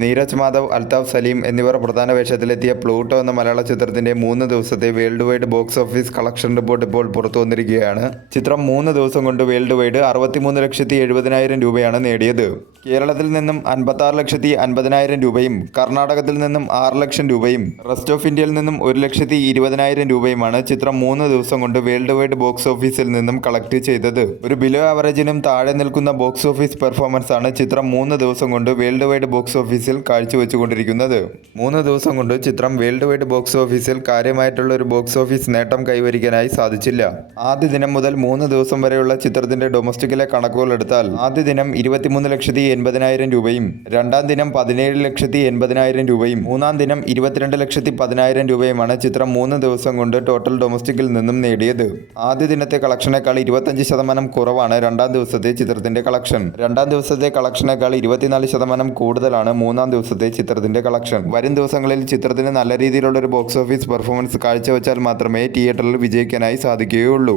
നീരജ് മാധവ്, അൽതാഫ് സലീം എന്നിവർ പ്രധാന വേഷത്തിലെത്തിയ പ്ലൂട്ടോ എന്ന മലയാള ചിത്രത്തിന്റെ 3 ദിവസത്തെ world wide box office collection report ഇപ്പോൾ പുറത്തു വന്നിരിക്കുകയാണ്. ചിത്രം 3 ദിവസം കൊണ്ട് വേൾഡ് വൈഡ് 63,70,000 രൂപയാണ് നേടിയത്. കേരളത്തിൽ നിന്നും 56,50,000 രൂപയും കർണാടകത്തിൽ നിന്നും 6 ലക്ഷം രൂപയും റെസ്റ്റ് ഓഫ് ഇന്ത്യയിൽ നിന്നും 1,20,000 രൂപയുമാണ് ചിത്രം 3 ദിവസം കൊണ്ട് വേൾഡ് വൈഡ് ബോക്സ് ഓഫീസിൽ നിന്നും കളക്ട് ചെയ്തത്. ഒരു ബിലോ ആവറേജിനും താഴെ നിൽക്കുന്ന ബോക്സ് ഓഫീസ് പെർഫോമൻസ് ആണ് ചിത്രം 3 ദിവസം കൊണ്ട് വേൾഡ് വൈഡ് ബോക്സ് ഓഫീസിൽ കാഴ്ചവെച്ചുകൊണ്ടിരിക്കുന്നത്. 3 ദിവസം കൊണ്ട് ചിത്രം വേൾഡ് വൈഡ് ബോക്സ് ഓഫീസിൽ കാര്യമായിട്ടുള്ള ഒരു ബോക്സ് ഓഫീസ് നേട്ടം കൈവരിക്കാനായി സാധിച്ചില്ല. ആദ്യ ദിനം മുതൽ 3 ദിവസം വരെയുള്ള ചിത്രത്തിന്റെ ഡൊമസ്റ്റിക്കിലെ കണക്കുകൾ എടുത്താൽ ആദ്യ ദിനം 23,80,000 രൂപയും രണ്ടാം ദിനം 17,80,000 രൂപയും മൂന്നാം ദിനം 22,10,000 രൂപയുമാണ് ചിത്രം 3 ദിവസം കൊണ്ട് ടോട്ടൽ ഡൊമസ്റ്റിക്കിൽ നിന്നും നേടിയത്. ആദ്യ ദിനത്തെ കളക്ഷനേക്കാൾ 25% കുറവാണ് രണ്ടാം ദിവസത്തെ ചിത്രത്തിന്റെ കളക്ഷൻ. രണ്ടാം ദിവസത്തെ കളക്ഷനേക്കാൾ 24% കൂടുതലാണ് മൂന്നാം ദിവസത്തെ ചിത്രത്തിന്റെ കളക്ഷൻ. വരും ദിവസങ്ങളിൽ ചിത്രത്തിന് നല്ല രീതിയിലുള്ള ഒരു ബോക്സ് ഓഫീസ് പെർഫോമൻസ് കാഴ്ചവെച്ചാൽ മാത്രമേ തിയേറ്ററിൽ വിജയിക്കാനായി സാധിക്കുകയുള്ളൂ.